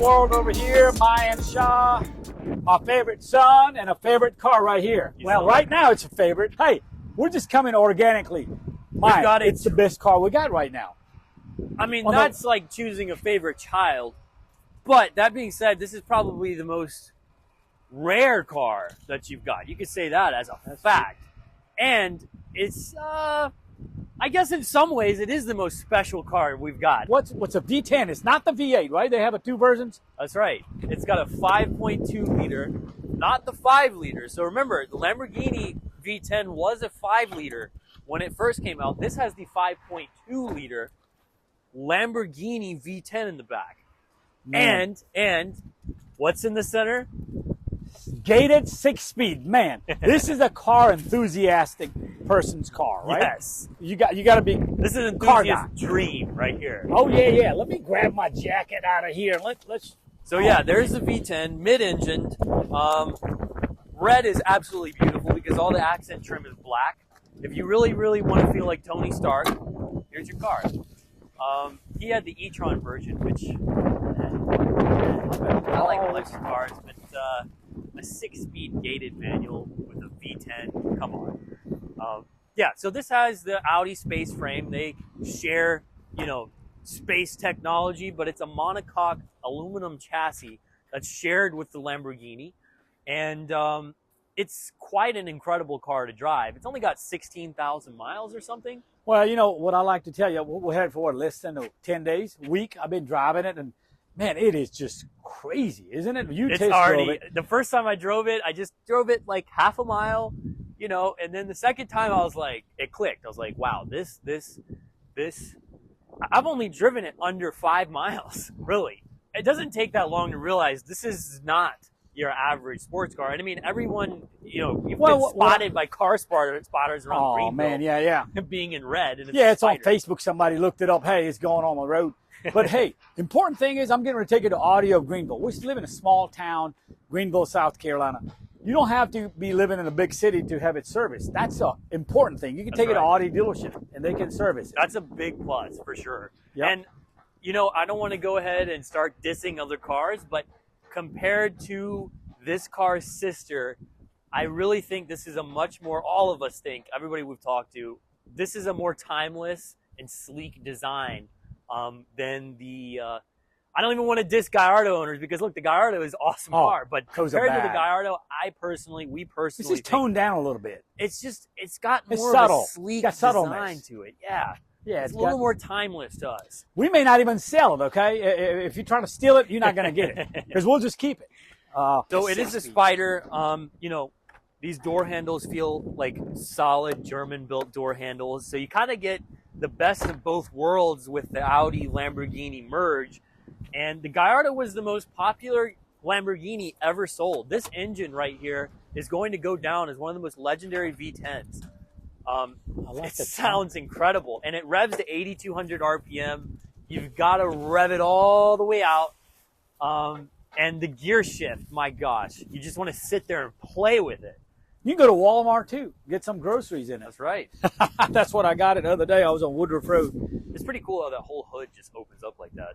World over here, Mayan Shah, my favorite son, and a favorite car right here. Well, right now it's a favorite. Hey, we're just coming organically. Mayan, it's the best car we got right now. I mean, that's like choosing a favorite child. But that being said, this is probably the most rare car that you've got. You could say that as a fact. And it's, I guess in some ways, it is the most special car we've got. What's a V10? It's not the V8, right? They have two versions? That's right. It's got a 5.2 liter, not the 5 liter. So remember, the Lamborghini V10 was a 5 liter when it first came out. This has the 5.2 liter Lamborghini V10 in the back. Man. And what's in the center? Gated 6-speed. Man, this is a car enthusiastic person's car, right? Yes. You got to be. This is an enthusiast dream right here. Oh yeah. Let me grab my jacket out of here. Let's. So yeah, there's the V10 mid-engined. Red is absolutely beautiful because all the accent trim is black. If you really want to feel like Tony Stark, here's your car. He had the e-tron version, which I like electric cars, but a 6-speed gated manual with a V10, come on. Yeah, so this has the Audi space frame. They share, space technology, but it's a monocoque aluminum chassis that's shared with the Lamborghini. And it's quite an incredible car to drive. It's only got 16,000 miles or something. Well, what I like to tell you, we're headed for less than 10 days, a week. I've been driving it, and man, it is just crazy, isn't it? It's already, the first time I drove it, I just drove it like half a mile, and then the second time I was like, it clicked. I was like, wow, this, I've only driven it under 5 miles, really. It doesn't take that long to realize this is not your average sports car. And I mean, everyone, you've been spotted by car spotters around Greenville. Oh man, yeah. Being in red. And it's on Facebook. Somebody looked it up. Hey, it's going on the road. But hey, important thing is I'm getting ready to take you to Audi of Greenville. We live in a small town, Greenville, South Carolina. You don't have to be living in a big city to have it serviced. That's an important thing. You can take it to Audi dealership and they can service it. That's a big plus for sure. Yep. And, I don't want to go ahead and start dissing other cars, but compared to this car's sister, I really think this is a much more, all of us think, everybody we've talked to, this is a more timeless and sleek design than the, I don't even want to diss Gallardo owners because look, the Gallardo is an awesome car, but compared to the Gallardo, we personally this is toned down a little bit. It's got more of a sleek design to it. Yeah, it's a little more timeless to us. We may not even sell it, okay? If you're trying to steal it, you're not going to get it because we'll just keep it. So it is a Spider. These door handles feel like solid German-built door handles. So you kind of get the best of both worlds with the Audi Lamborghini merge. And the Gallardo was the most popular Lamborghini ever sold. This engine right here is going to go down as one of the most legendary V10s. It sounds incredible, and it revs to 8,200 RPM. You've got to rev it all the way out. And the gear shift, my gosh, you just want to sit there and play with it. You can go to Walmart too, get some groceries in it. That's right. That's what I got it the other day. I was on Woodruff Road. It's pretty cool how that whole hood just opens up like that.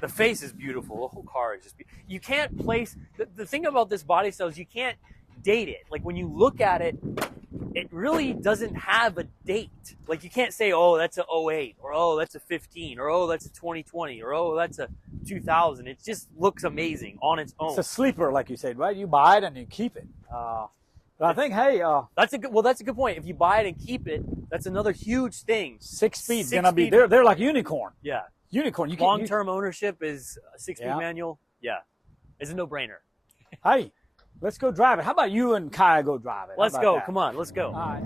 The face is beautiful. The whole car is just beautiful. You can't place, the thing about this body style is you can't date it. Like when you look at it, it really doesn't have a date. Like you can't say, oh, that's a 08, or oh, that's a 15, or oh, that's a 2020, or oh, that's a 2000. It just looks amazing on its own. It's a sleeper, like you said, right? You buy it and you keep it. But I think, hey, that's a good point. If you buy it and keep it, that's another huge thing. 6 speed's gonna be they're like unicorn. Yeah, unicorn. Long-term ownership is a 6-speed manual. Yeah, it's a no-brainer. Hey, let's go drive it. How about you and Kaya go drive it? Let's go. Come on, let's go. All right.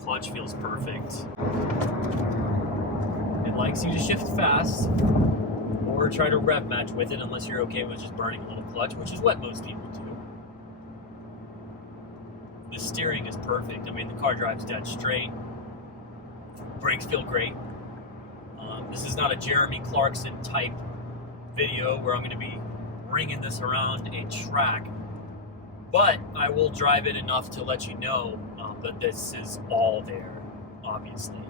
Clutch feels perfect. It likes you to shift fast or try to rev match with it unless you're okay with just burning a little clutch, which is what most people do. The steering is perfect. I mean, the car drives dead straight. Brakes feel great. This is not a Jeremy Clarkson type video where I'm going to be bringing this around a track, but I will drive it enough to let you know that this is all there, obviously.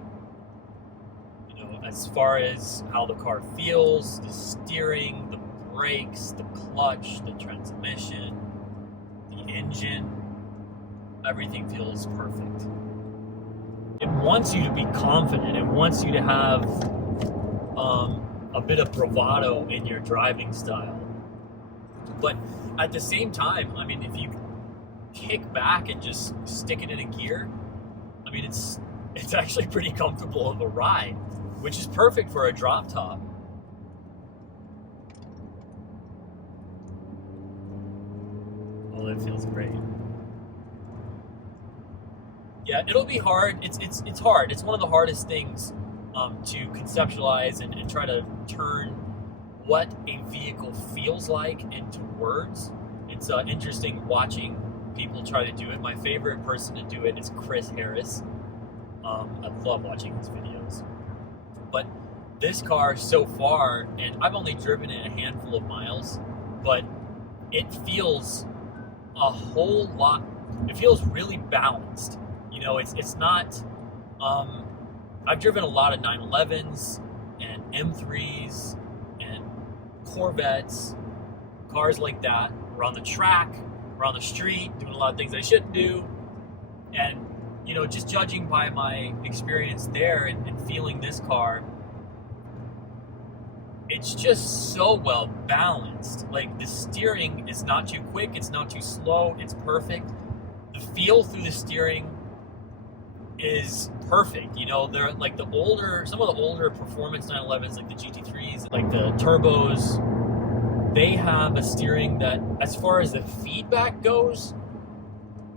You know, as far as how the car feels, the steering, the brakes, the clutch, the transmission, the engine, everything feels perfect. It wants you to be confident. It wants you to have a bit of bravado in your driving style. But at the same time, I mean, if you kick back and just stick it in a gear, I mean, it's actually pretty comfortable of a ride, which is perfect for a drop top. Oh, that feels great. Yeah, it'll be hard. It's hard. It's one of the hardest things to conceptualize and try to turn what a vehicle feels like into words. It's interesting watching people try to do it. My favorite person to do it is Chris Harris. I love watching his videos. But this car so far, and I've only driven it a handful of miles, but it feels a whole lot, it feels really balanced. You know, it's not, I've driven a lot of 911s and M3s and Corvettes, cars like that. We're on the track, we're on the street, doing a lot of things I shouldn't do. And, you know, just judging by my experience there and feeling this car, it's just so well balanced. Like, the steering is not too quick, it's not too slow, it's perfect. The feel through the steering is perfect. You know, they're like some of the older performance 911s, like the GT3s, like the turbos, they have a steering that, as far as the feedback goes,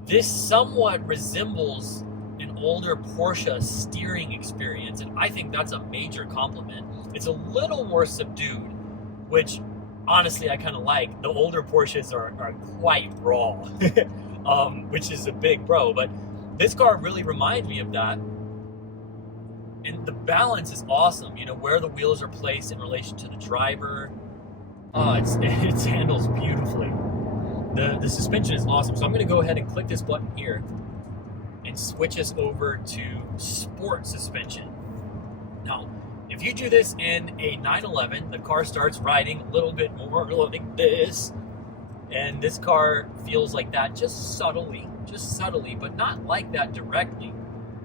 this somewhat resembles an older Porsche steering experience, and I think that's a major compliment. It's a little more subdued, which honestly I kind of like. The older Porsches are quite raw, which is a big pro, but this car really reminds me of that. And the balance is awesome. You know, where the wheels are placed in relation to the driver. It handles beautifully. The suspension is awesome. So I'm going to go ahead and click this button here and switch us over to sport suspension. Now, if you do this in a 911, the car starts riding a little bit more like this. And this car feels like that just subtly, but not like that directly.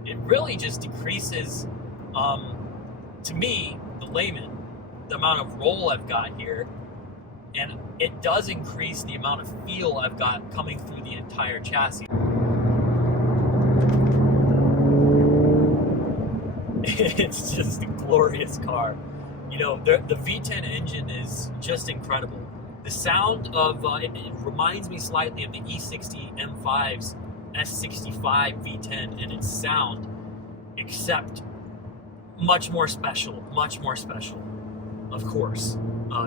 It really just decreases, to me, the layman, the amount of roll I've got here, and it does increase the amount of feel I've got coming through the entire chassis. It's just a glorious car. You know, the V10 engine is just incredible. The sound of it reminds me slightly of the E60 M5's S65 V10 in its sound, except much more special, of course.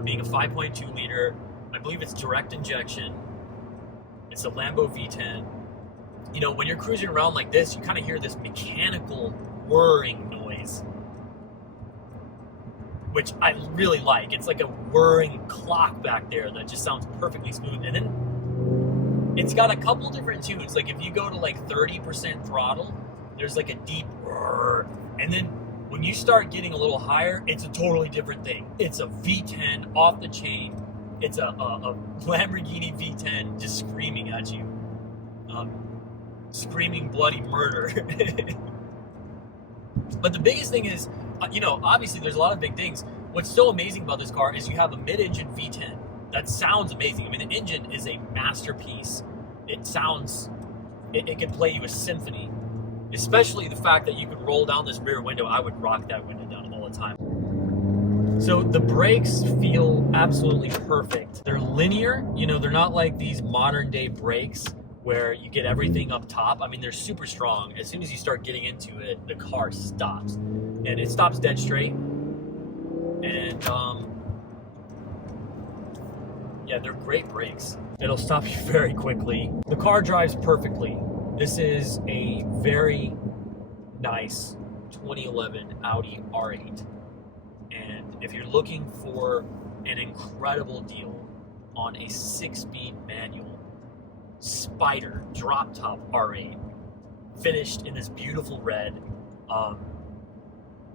Being a 5.2 liter, I believe it's direct injection. It's a Lambo V10. You know, when you're cruising around like this, you kind of hear this mechanical whirring noise, which I really like. It's like a whirring clock back there that just sounds perfectly smooth. And then it's got a couple different tunes. Like if you go to like 30% throttle, there's like a deep whir. And then when you start getting a little higher, it's a totally different thing. It's a V10 off the chain. It's a Lamborghini V10 just screaming at you. Screaming bloody murder. But the biggest thing is, you know, obviously there's a lot of big things. What's so amazing about this car is you have a mid-engine V10 that sounds amazing. I mean, the engine is a masterpiece. It sounds, it can play you a symphony. Especially the fact that you could roll down this rear window. I would rock that window down all the time. So the brakes feel absolutely perfect. They're linear, you know, they're not like these modern day brakes where you get everything up top. I mean, they're super strong. As soon as you start getting into it, the car stops. And it stops dead straight. And, yeah, they're great brakes. It'll stop you very quickly. The car drives perfectly. This is a very nice 2011 Audi R8. And if you're looking for an incredible deal on a 6-speed manual Spider drop top R8, finished in this beautiful red,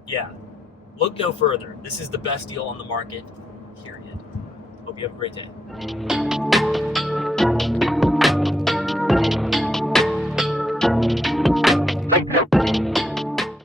yeah, look no further. This is the best deal on the market, period. Hope you have a great day.